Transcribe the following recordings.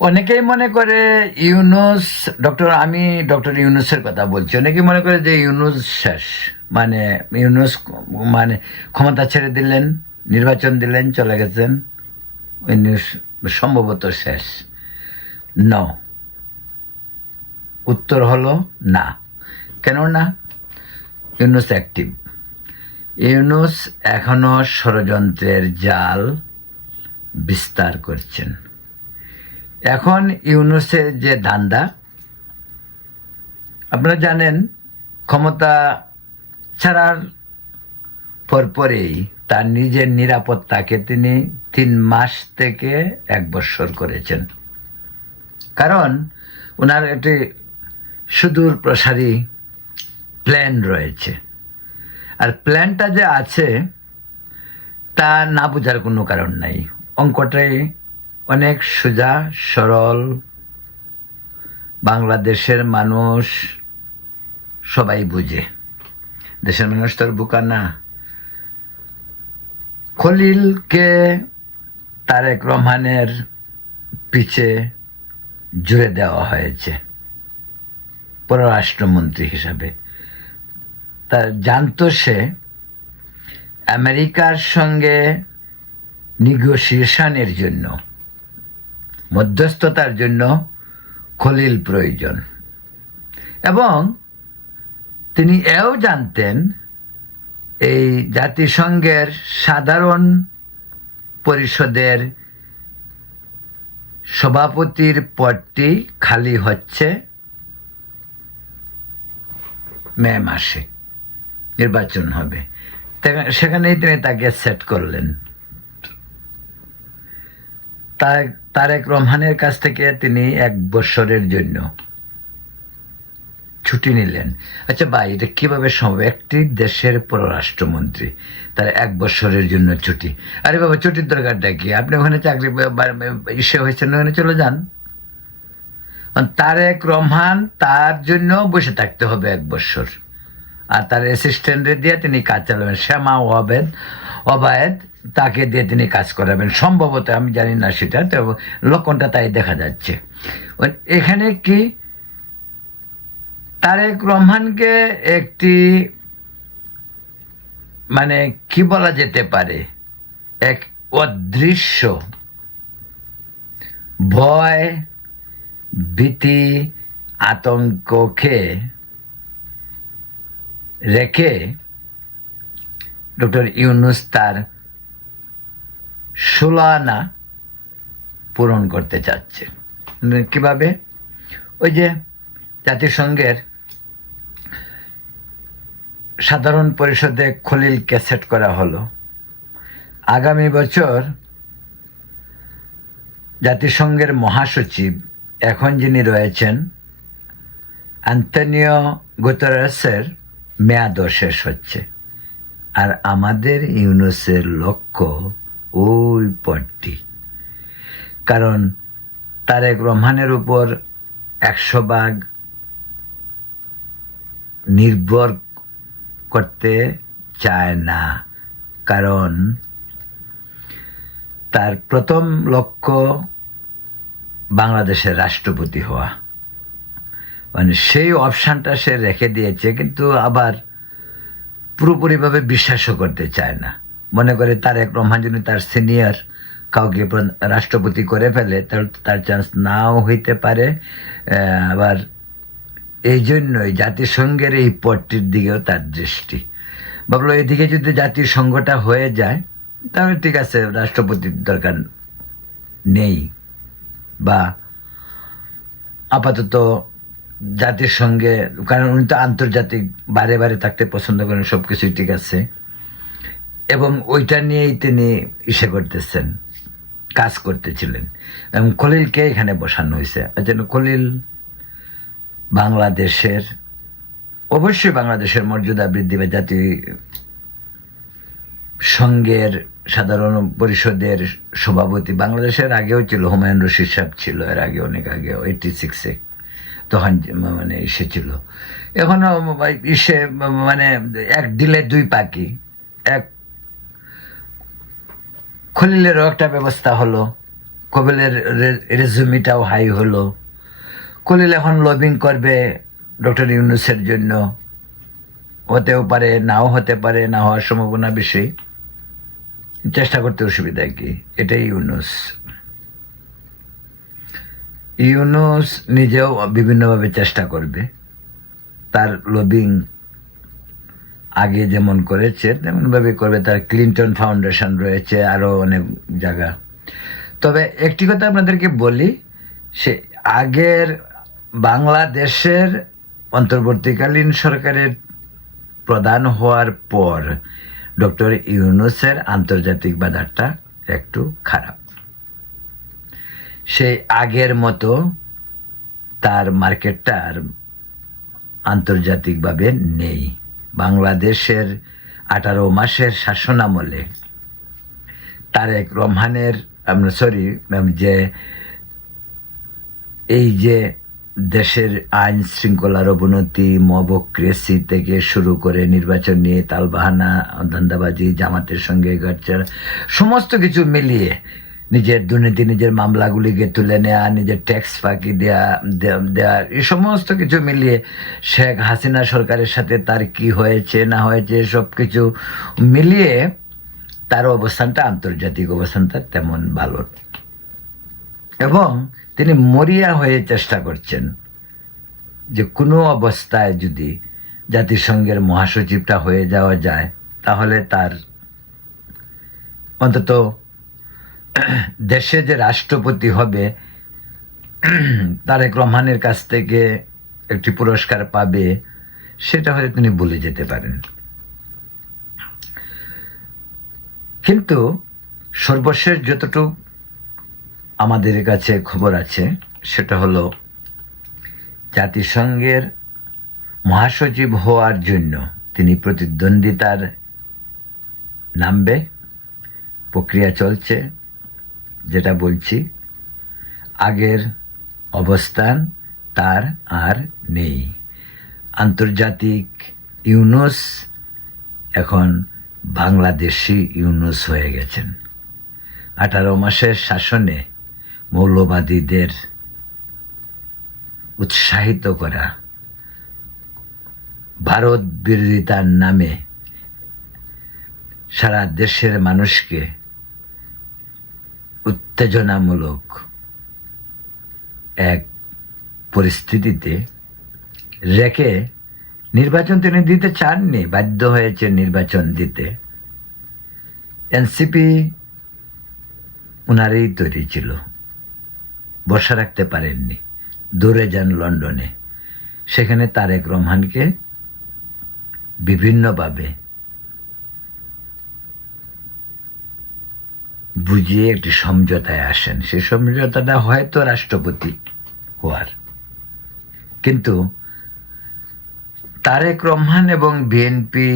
অনেকেই মনে করে আমি ডক্টর ইউনূসের কথা বলছি। অনেকেই মনে করে যে ইউনূস শেষ, মানে ইউনূস মানে ক্ষমতা ছেড়ে দিলেন, নির্বাচন দিলেন, চলে গেছেন, ইউনূস সম্ভবত শেষ। ন, উত্তর হলো না। কেন না? ইউনূস অ্যাক্টিভ। ইউনূস এখনো ষড়যন্ত্রের জাল বিস্তার করছেন। এখন ইউনূসের যে ধান্দা, আপনারা জানেন, ক্ষমতা ছাড়ার পরপরেই তার নিজের নিরাপত্তাকে তিনি 3 মাস থেকে 1 বৎসর করেছেন। কারণ ওনার একটি সুদূর প্রসারী প্ল্যান রয়েছে। আর প্ল্যানটা যে আছে তা না বোঝার কোনো কারণ নাই। অঙ্কটাই অনেক সোজা সরল, বাংলাদেশের মানুষ সবাই বুঝে। দেশের মানুষ তো আর বোকা না। খলিলকে তারেক রহমানের পিছে জুড়ে দেওয়া হয়েছে পররাষ্ট্রমন্ত্রী হিসাবে। তার জানতো সে আমেরিকার সঙ্গে নেগোসিয়েশনের জন্য, মধ্যস্থতার জন্য খলিল প্রয়োজন। এবং তিনি এও জানতেন এই জাতিসংঘের সাধারণ পরিষদের সভাপতির পদটি খালি হচ্ছে মে মাসে, নির্বাচন হবে। সেখানেই তিনি তাকে সেট করলেন। তারেক রহমানের কাছ থেকে তিনি 1 বৎসরের জন্য ছুটি নিলেন। আচ্ছা ভাই, এটা কিভাবে সম্ভব? একটি দেশের পররাষ্ট্রমন্ত্রী, তার 1 বৎসরের জন্য ছুটি? আরে বাবা, ছুটির দরকারটা কি? আপনি ওখানে চাকরি ইসে হয়েছেন, ওখানে চলে যান। তারেক রহমান তার জন্য বসে থাকতে হবে 1 বৎসর, আর তার অ্যাসিস্ট্যান্টে দিয়ে তিনি কাজ চালাবেন। শ্যামা ওবায়েদ তাকে দিয়ে তিনি কাজ করাবেন সম্ভবত, আমি জানি না সেটা, তো লক্ষণটা তাই দেখা যাচ্ছে। এখানে কি তারেক রহমানকে একটি, মানে কি বলা যেতে পারে, এক অদৃশ্য ভয়, ভীতি, আতঙ্ককে রেখে ডক্টর ইউনূস তার 16 আনা পূরণ করতে চাচ্ছে। কিভাবে? ওই যে জাতিসংঘের সাধারণ পরিষদে খলিলকে সেট করা হলো। আগামী বছর জাতিসংঘের মহাসচিব এখন যিনি রয়েছেন, আন্তোনিও গুতেরেসের মেয়াদও শেষ হচ্ছে। আর আমাদের ইউনূসের লক্ষ্য ওই পদটি। কারণ তারেক রহমানের উপর 100% নির্ভর করতে চায় না। কারণ তার প্রথম লক্ষ্য বাংলাদেশের রাষ্ট্রপতি হওয়া, মানে সেই অপশানটা সে রেখে দিয়েছে। কিন্তু আবার পুরোপুরিভাবে বিশ্বাসও করতে চায় না। মনে করে তারেক রহমান যদি তার সিনিয়র কাউকে রাষ্ট্রপতি করে ফেলে, তাহলে তার চান্স নাও হইতে পারে। আবার এই জন্যই জাতিসংঘের এই পদটির দিকেও তার দৃষ্টি। ভাবলো এদিকে যদি জাতিসংঘটা হয়ে যায় তাহলে ঠিক আছে, রাষ্ট্রপতির দরকার নেই, বা আপাতত জাতিসংঘে, কারণ উনি তো আন্তর্জাতিক বারে বারে থাকতে পছন্দ করেন, সব কিছুই ঠিক আছে। এবং ওইটা নিয়েই তিনি ইসে করতেছেন, কাজ করতেছিলেন। এবং খলিলকে এখানে বসানো হয়েছে। খলিল বাংলাদেশের, অবশ্যই বাংলাদেশের মর্যাদা বৃদ্ধি বা জাতীয় সংঘের সাধারণ পরিষদের সভাপতি বাংলাদেশের আগেও ছিল, হুমায়ুন রশিদ সাহেব ছিল এর আগে, অনেক আগে, 86-এ তখন মানে ইসে ছিল। এখনো ইসে মানে এক দিলে 2 পাখি। এক খলিলেরও একটা ব্যবস্থা হলো, কলিলের রেজুমিটাও হাই হলো। কলিল এখন লবিং করবে ডক্টর ইউনূসের জন্য, হতেও পারে নাও হতে পারে, না হওয়ার সম্ভাবনা বেশি। চেষ্টা করতে অসুবিধা কি? এটাই ইউনূস। ইউনূস নিজেও বিভিন্নভাবে চেষ্টা করবে, তার লবিং আগে যেমন করেছে তেমনভাবে করবে। তার ক্লিন্টন ফাউন্ডেশন রয়েছে, আরও অনেক জায়গা। তবে একটি কথা আপনাদেরকে বলি, সে আগের বাংলাদেশের অন্তর্বর্তীকালীন সরকারের প্রধান হওয়ার পর ডক্টর ইউনূসের আন্তর্জাতিক বাজারটা একটু খারাপ। সেই আগের মতো তার মার্কেটটা আর আন্তর্জাতিকভাবে নেই। বাংলাদেশের 18 মাসের শাসনামলে তারেক রহমানের যে এই যে দেশের আইন শৃঙ্খলার অবনতি, মবক্রেসি থেকে শুরু করে নির্বাচন নিয়ে তালবাহানা, ধান্দাবাজি, জামাতের সঙ্গে গাটছাড়া, সমস্ত কিছু মিলিয়ে নিজের দুর্নীতি, নিজের মামলাগুলিকে তুলে নেওয়া, নিজের ট্যাক্স ফাঁকি দেওয়া, এই সমস্ত কিছু মিলিয়ে শেখ হাসিনা সরকারের সাথে তার কি হয়েছে না হয়েছে সব কিছু মিলিয়ে তার অবস্থানটা, আন্তর্জাতিক অবস্থানটা তেমন ভালো। এবং তিনি মরিয়া হয়ে চেষ্টা করছেন যে কোনো অবস্থায় যদি জাতিসংঘের মহাসচিবটা হয়ে যাওয়া যায়, তাহলে তার অন্তত দেশে যে রাষ্ট্রপতি হবে তারেক রহমানের কাছ থেকে একটি পুরস্কার পাবে, সেটা হয়তো তিনি ভুলে যেতে পারেন। কিন্তু সর্বশেষ যতটুকু আমাদের কাছে খবর আছে সেটা হলো জাতিসংঘের মহাসচিব হওয়ার জন্য তিনি প্রতিদ্বন্দ্বিতার নামবে, প্রক্রিয়া চলছে। যেটা বলছি, আগের অবস্থান তার আর নেই। আন্তর্জাতিক ইউনূস এখন বাংলাদেশি ইউনূস হয়ে গেছেন। 18 মাসের শাসনে মৌলবাদীদের উৎসাহিত করা, ভারত বিরোধিতার নামে সারা দেশের মানুষকে উত্তেজনামূলক এক পরিস্থিতিতে রেখে নির্বাচন তিনি দিতে চাননি, বাধ্য হয়েছে নির্বাচন দিতে। এনসিপি উনারই তৈরি ছিল, বসা রাখতে পারেননি, দূরে যান লন্ডনে। সেখানে তারেক রহমানকে বিভিন্নভাবে বুঝিয়ে একটি সমঝোতায় আসেন। সেই সমঝোতাটা হয়তো রাষ্ট্রপতি হওয়ার, কিন্তু তারেক রহমান এবং বিএনপি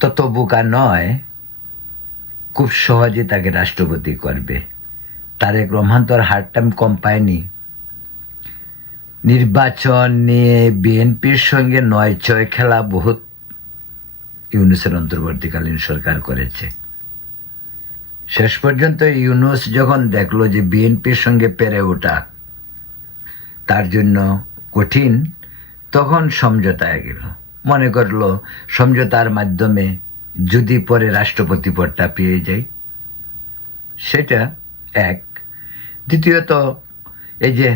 তত বোকা নয় খুব সহজে তাকে রাষ্ট্রপতি করবে। তারেক রহমান তো আর হার্ড টাইম কম পায়নি। নির্বাচন নিয়ে বিএনপির সঙ্গে 9-6 খেলা বহুত ইউনূসের অন্তর্বর্তীকালীন সরকার করেছে। শেষ পর্যন্ত ইউনূস যখন দেখলো যে বিএনপির সঙ্গে পেরে ওঠা তার জন্য কঠিন, তখন সমঝোতায় গেল। মনে করলো সমঝোতার মাধ্যমে যদি পরে রাষ্ট্রপতি পদটা পেয়ে যায়, সেটা এক। দ্বিতীয়ত, এই যে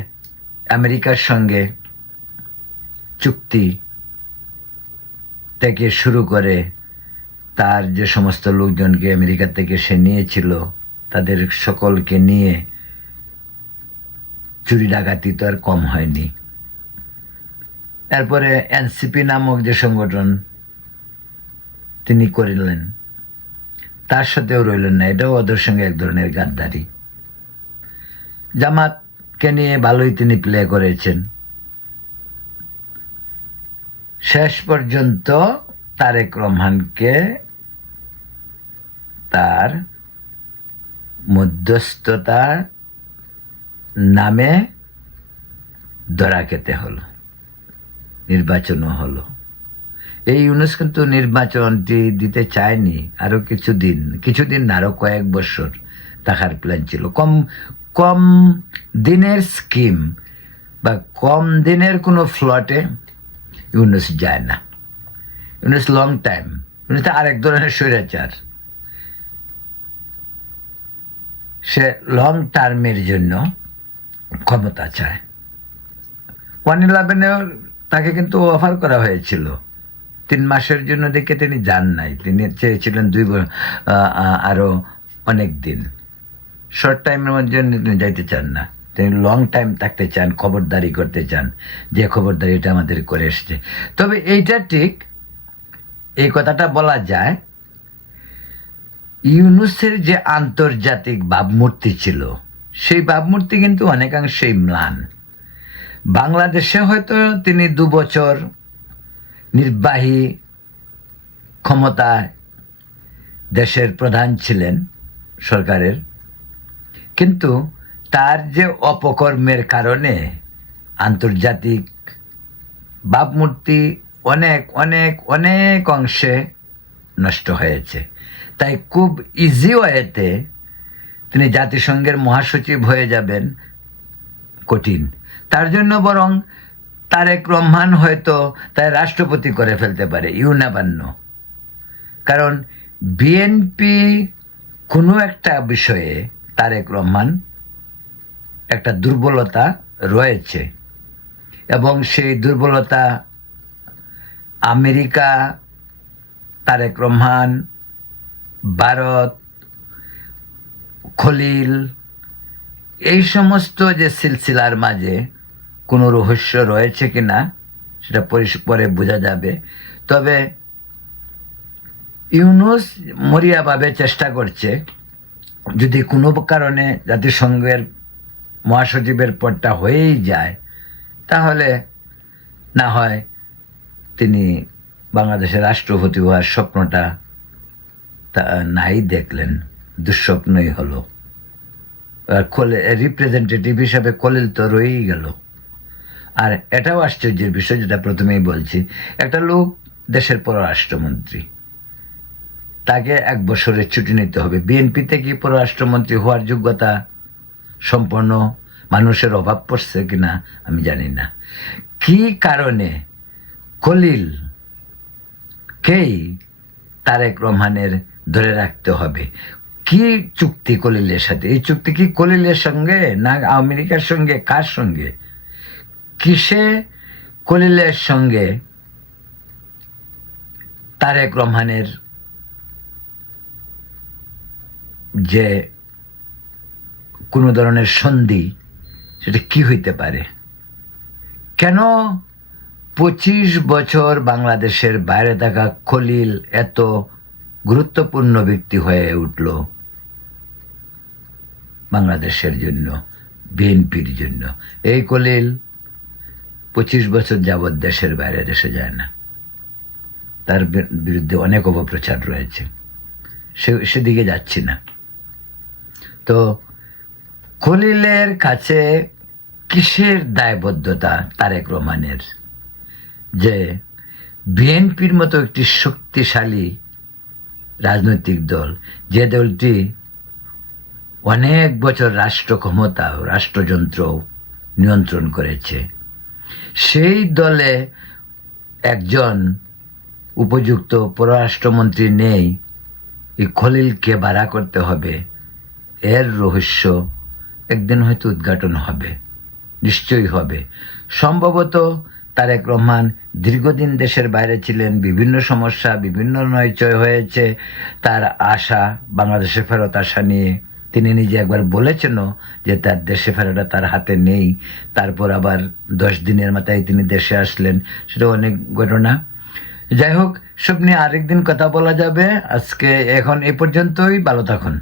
আমেরিকার সঙ্গে চুক্তি থেকে শুরু করে তার যে সমস্ত লোকজনকে আমেরিকা থেকে সে নিয়েছিল, তাদের সকলকে নিয়ে চুরি ডাকাতি তো আর কম হয়নি। তারপরে এনসিপি নামক যে সংগঠন তিনি করিলেন, তার সাথেও রইলেন না, এটাও ওদের সঙ্গে এক ধরনের গাদ্দারি। জামাতকে নিয়ে ভালোই তিনি প্লে করেছেন। শেষ পর্যন্ত তারেক রহমানকে তার মধ্যস্থতা নামে ধরা খেতে হলো, নির্বাচনও হলো। এই ইউনূস কিন্তু নির্বাচনটি দিতে চায়নি, আরো কিছুদিন না, আরো কয়েক বছর থাকার প্ল্যান ছিল। কম দিনের স্কিম বা কম দিনের কোনো ফ্লটে ইউনুস যায় না। ইউনুস লং টাইম, ইউনুস আরেক ধরনের স্বৈরাচার। সে লং টার্মের জন্য ক্ষমতা চায়। 1/11 তাকে কিন্তু অফার করা হয়েছিল 3 মাসের জন্য, দেখে তিনি যান নাই। তিনি চেয়েছিলেন আরো অনেক দিন। শর্ট টাইমের মধ্যে তিনি যাইতে চান না, তিনি লং টাইম থাকতে চান, খবরদারি করতে চান, যে খবরদারিটা আমাদের করে এসছে। তবে এইটা ঠিক, এই কথাটা বলা যায়, ইউনুসের যে আন্তর্জাতিক ভাবমূর্তি ছিল, সেই ভাবমূর্তি কিন্তু অনেকাংশেই ম্লান। বাংলাদেশে হয়তো তিনি 2 বছর নির্বাহী ক্ষমতায় দেশের প্রধান ছিলেন সরকারের, কিন্তু তার যে অপকর্মের কারণে আন্তর্জাতিক ভাবমূর্তি অনেক অনেক অনেক অংশে নষ্ট হয়েছে। তাই খুব ইজি ওয়েতে তিনি জাতিসংঘের মহাসচিব হয়ে যাবেন কঠিন। তার জন্য বরং তারেক রহমান হয়তো তাই রাষ্ট্রপতি করে ফেলতে পারে, ইউ নেভার নো। কারণ বিএনপি কোনো একটা বিষয়ে তারেক রহমান একটা দুর্বলতা রয়েছে, এবং সেই দুর্বলতা আমেরিকা, তারেক রহমান, ভারত, খলিল, এই সমস্ত যে সিলসিলার মাঝে কোনো রহস্য রয়েছে কিনা সেটা পরে বোঝা যাবে। তবে ইউনুস মরিয়াভাবে চেষ্টা করছে, যদি কোনো কারণে জাতিসংঘের মহাসচিবের পদটা হয়েই যায়, তাহলে না হয় তিনি বাংলাদেশের রাষ্ট্রপতি হওয়ার স্বপ্নটা নাই দেখলেন, দুঃস্বপ্নই হলো। রিপ্রেজেন্টেটিভ হিসাবে খলিল তো রয়েই গেল। আর এটাও আশ্চর্যের বিষয়, যেটা প্রথমেই বলছি, একটা লোক দেশের পররাষ্ট্রমন্ত্রী, তাকে 1 বছরের ছুটি নিতে হবে। বিএনপিতে কি পররাষ্ট্রমন্ত্রী হওয়ার যোগ্যতা সম্পন্ন মানুষের অভাব পড়ছে কিনা আমি জানি না। কি কারণে খলিলকেই তারেক রহমানের ধরে রাখতে হবে? কি চুক্তি খলিলের সাথে? এই চুক্তি কি খলিলের সঙ্গে না আমেরিকার সঙ্গে? কার সঙ্গে? কিসে খলিলের সঙ্গে তারেক রহমানের যে কোনো ধরনের সন্ধি, সেটা কি হইতে পারে? কেন 25 বছর বাংলাদেশের বাইরে থাকা খলিল এত গুরুত্বপূর্ণ ব্যক্তি হয়ে উঠল বাংলাদেশের জন্য, বিএনপির জন্য? এই খলিল 25 বছর যাবৎ দেশের বাইরে দেশে যায় না, তার বিরুদ্ধে অনেক অপপ্রচার রয়েছে, সেদিকে যাচ্ছি না। তো খলিলের কাছে কিসের দায়বদ্ধতা তারেক রহমানের, যে বিএনপির মতো একটি শক্তিশালী রাজনৈতিক দল, যে দলটি অনেক বছর রাষ্ট্র ক্ষমতা, রাষ্ট্রযন্ত্র নিয়ন্ত্রণ করেছে, সেই দলে একজন উপযুক্ত পররাষ্ট্রমন্ত্রী নেই, এই খলিলকে ভাড়া করতে হবে। এর রহস্য একদিন হয়তো উদ্ঘাটন হবে, নিশ্চয়ই হবে। সম্ভবত তারেক রহমান দীর্ঘদিন দেশের বাইরে ছিলেন, বিভিন্ন সমস্যা, বিভিন্ন নয়চয় হয়েছে, তার আশা, বাংলাদেশে ফেরত আসা নিয়ে তিনি নিজে একবার বলেছেনও যে তার দেশে ফেরাটা তার হাতে নেই। তারপর আবার 10 দিনের মাথায় তিনি দেশে আসলেন, সেটা অনেক ঘটনা। যাই হোক, সব নিয়ে আরেকদিন কথা বলা যাবে। আজকে এখন এই পর্যন্তই, ভালো থাকুন।